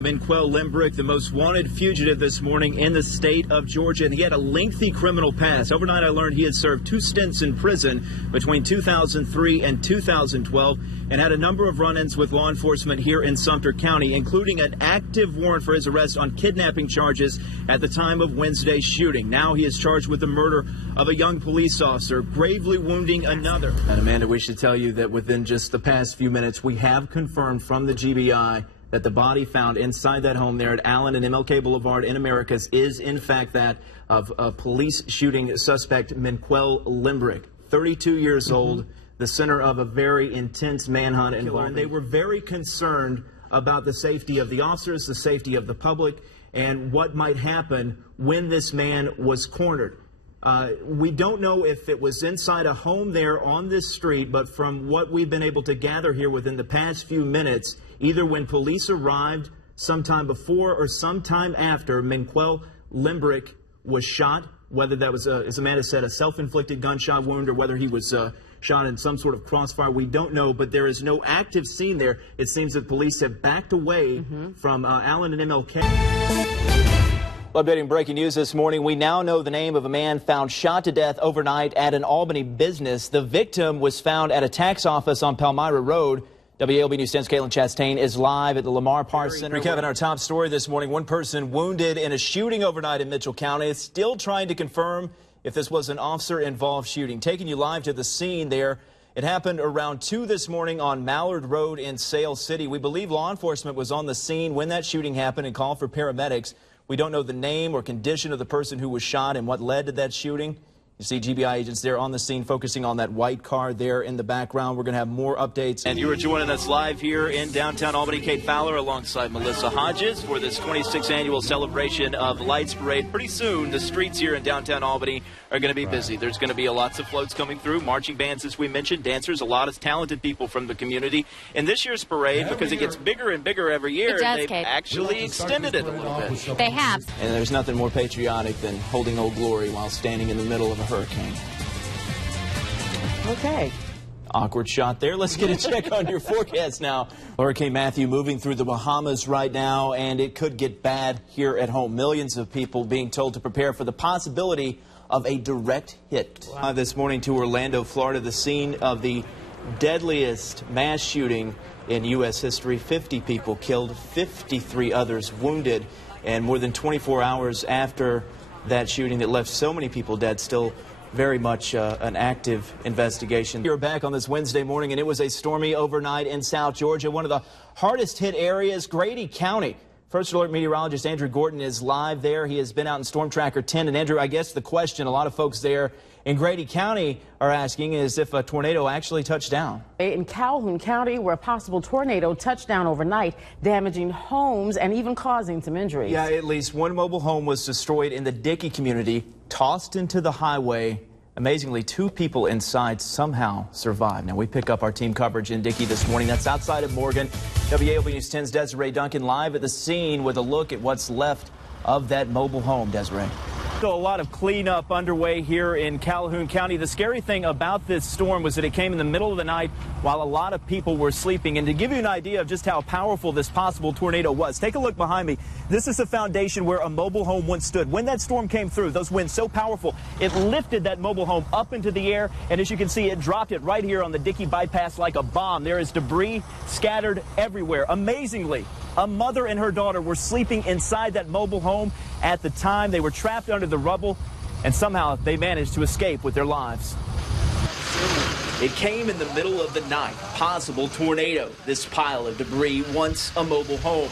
Minquel Limbrick, the most wanted fugitive this morning in the state of Georgia, and he had a lengthy criminal past. Overnight, I learned he had served 2 stints in prison between 2003 and 2012 and had a number of run-ins with law enforcement here in Sumter County, including an active warrant for his arrest on kidnapping charges at the time of Wednesday's shooting. Now he is charged with the murder of a young police officer, gravely wounding another. And Amanda, we should tell you that within just the past few minutes, we have confirmed from the GBI that the body found inside that home there at Allen and MLK Boulevard in Americus is, in fact, that of a police shooting suspect, Minquel Limbrick, 32 years old, the center of a very intense manhunt involving. They were very concerned about the safety of the officers, the safety of the public, and what might happen when this man was cornered. We don't know if it was inside a home there on this street, but from what we've been able to gather here within the past few minutes, either when police arrived sometime before or sometime after, Minquel Limbrick was shot, whether that was, as Amanda said, a self-inflicted gunshot wound or whether he was shot in some sort of crossfire. We don't know, but there is no active scene there. It seems that police have backed away from Allen and MLK. Updating breaking news this morning, we now know the name of a man found shot to death overnight at an Albany business. The victim was found at a tax office on Palmyra Road. WALB News 10's Caitlin Chastain is live at the Lamar Park Center. Kevin, our top story this morning, one person wounded in a shooting overnight in Mitchell County. It's still trying to confirm if this was an officer-involved shooting. Taking you live to the scene there. It happened around 2 this morning on Mallard Road in Sale City. We believe law enforcement was on the scene when that shooting happened and called for paramedics. We don't know the name or condition of the person who was shot and what led to that shooting. You see GBI agents there on the scene focusing on that white car there in the background. We're going to have more updates. And you are joining us live here in downtown Albany. Cade Fowler alongside Melissa Hodges for this 26th annual celebration of Lights Parade. Pretty soon, the streets here in downtown Albany are going to be busy. There's going to be lots of floats coming through, marching bands, as we mentioned, dancers, a lot of talented people from the community. In this year's parade, because it gets bigger and bigger every year, they've actually extended it a little bit. They have. And there's nothing more patriotic than holding Old Glory while standing in the middle of a hurricane. Okay. Awkward shot there. Let's get a check on your forecast now. Hurricane Matthew moving through the Bahamas right now, and it could get bad here at home. Millions of people being told to prepare for the possibility of a direct hit. This morning to Orlando, Florida, the scene of the deadliest mass shooting in U.S. history. 50 people killed, 53 others wounded, and more than 24 hours after that shooting that left so many people dead, still very much an active investigation. You're back on this Wednesday morning, and it was a stormy overnight in South Georgia, one of the hardest hit areas, Grady County. First Alert meteorologist Andrew Gordon is live there. He has been out in Storm Tracker 10. And Andrew, I guess the question a lot of folks there in Grady County are asking is if a tornado actually touched down. In Calhoun County, where a possible tornado touched down overnight, damaging homes and even causing some injuries. Yeah, at least one mobile home was destroyed in the Dickey community, tossed into the highway. Amazingly, 2 people inside somehow survived. Now, we pick up our team coverage in Dickey this morning. That's outside of Morgan. WALB News 10's Desiree Duncan live at the scene with a look at what's left of that mobile home. Desiree. So a lot of cleanup underway here in Calhoun County. The scary thing about this storm was that it came in the middle of the night while a lot of people were sleeping. And to give you an idea of just how powerful this possible tornado was, take a look behind me. This is the foundation where a mobile home once stood. When that storm came through, those winds so powerful, it lifted that mobile home up into the air. And as you can see, it dropped it right here on the Dickey bypass like a bomb. There is debris scattered everywhere. Amazingly, a mother and her daughter were sleeping inside that mobile home at the time. They were trapped under the rubble, and somehow they managed to escape with their lives. It came in the middle of the night. Possible tornado. This pile of debris, once a mobile home.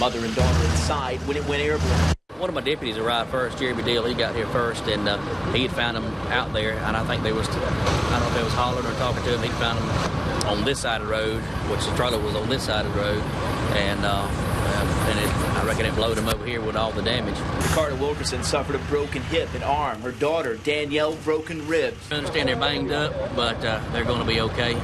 Mother and daughter inside when it went airborne. One of my deputies arrived first, Jeremy Deal. He got here first, and he had found them out there. And I think they was, I don't know if they was hollering or talking to him. He found them on this side of the road, which the trailer was on this side of the road, and I reckon it blowed him over here with all the damage. Ricardo Wilkerson suffered a broken hip and arm. Her daughter, Danielle, broken ribs. I understand they're banged up, but they're going to be okay.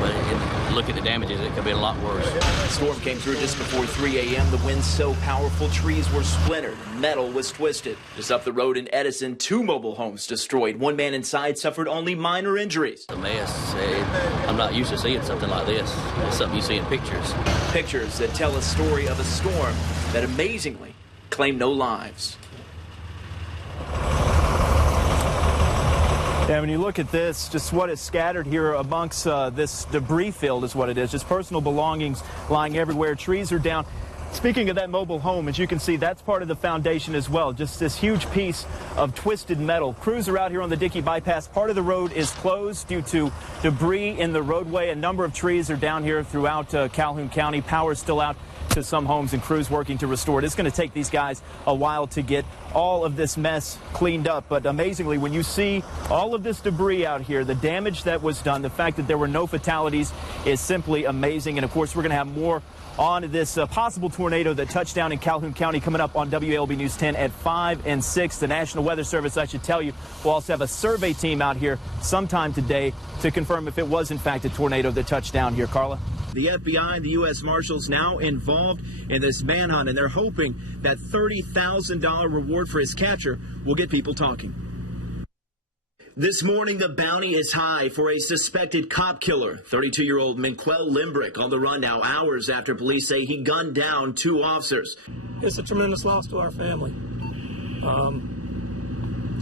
But look at the damages, it could be a lot worse. The storm came through just before 3 a.m. The wind so powerful, trees were splintered, metal was twisted. Just up the road in Edison, 2 mobile homes destroyed. One man inside suffered only minor injuries. A mess. I'm not used to seeing something like this. It's something you see in pictures. Pictures that tell a story of a storm that amazingly claimed no lives. Yeah, when you look at this, just what is scattered here amongst this debris field is what it is. Just personal belongings lying everywhere. Trees are down. Speaking of that mobile home, as you can see, that's part of the foundation as well. Just this huge piece of twisted metal. Crews are out here on the Dickey Bypass. Part of the road is closed due to debris in the roadway. A number of trees are down here throughout Calhoun County. Power is still out to some homes and crews working to restore it. It's going to take these guys a while to get all of this mess cleaned up. But amazingly, when you see all of this debris out here, the damage that was done, the fact that there were no fatalities is simply amazing. And of course, we're going to have more on this possible tornado that touched down in Calhoun County coming up on WALB News 10 at 5 and 6. The National Weather Service, I should tell you, will also have a survey team out here sometime today to confirm if it was in fact a tornado that touched down here. Carla? The FBI and the U.S. Marshals now involved in this manhunt, and they're hoping that $30,000 reward for his capture will get people talking. This morning, the bounty is high for a suspected cop killer. 32-year-old Minquel Limbrick on the run now, hours after police say he gunned down 2 officers. It's a tremendous loss to our family.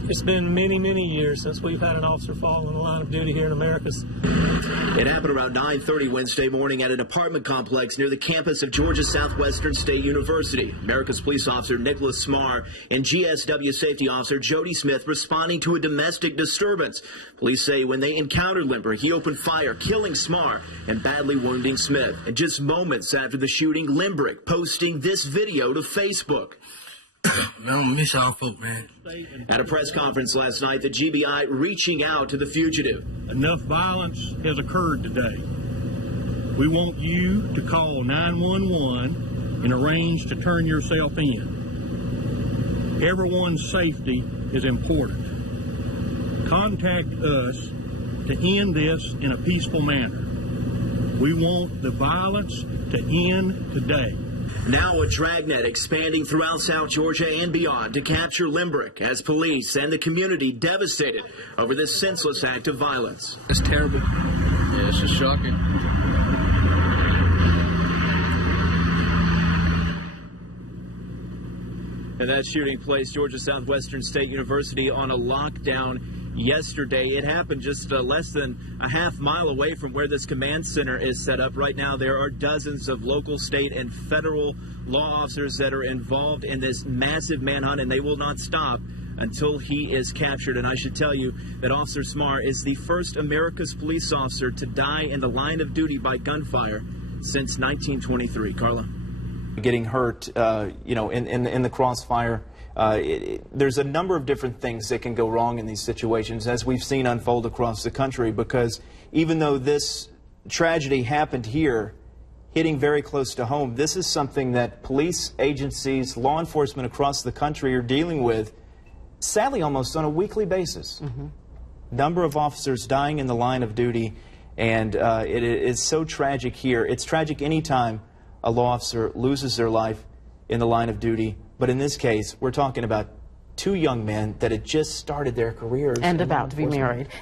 It's been many, many years since we've had an officer fall in the line of duty here in Americus. It happened around 9:30 Wednesday morning at an apartment complex near the campus of Georgia Southwestern State University. America's police officer Nicholas Smar and GSW safety officer Jody Smith responding to a domestic disturbance. Police say when they encountered Limbrick, he opened fire, killing Smar and badly wounding Smith. And just moments after the shooting, Limbrick posting this video to Facebook. I don't miss y'all folk, man. At a press conference last night, the GBI reaching out to the fugitive. Enough violence has occurred today. We want you to call 911 and arrange to turn yourself in. Everyone's safety is important. Contact us to end this in a peaceful manner. We want the violence to end today. Now a dragnet expanding throughout South Georgia and beyond to capture Limbrick as police and the community devastated over this senseless act of violence. It's terrible. Yeah, it's just shocking. And that shooting placed Georgia Southwestern State University on a lockdown yesterday. It happened just less than a half mile away from where this command center is set up. Right now, there are dozens of local, state, and federal law officers that are involved in this massive manhunt, and they will not stop until he is captured. And I should tell you that Officer Smar is the first America's police officer to die in the line of duty by gunfire since 1923. Carla? Getting hurt, in the crossfire. There's a number of different things that can go wrong in these situations, as we've seen unfold across the country, because even though this tragedy happened here, hitting very close to home, this is something that police agencies, law enforcement across the country are dealing with, sadly, almost on a weekly basis. Number of officers dying in the line of duty, and it is so tragic here. It's tragic anytime a law officer loses their life in the line of duty. But in this case, we're talking about 2 young men that had just started their careers. And about to be married.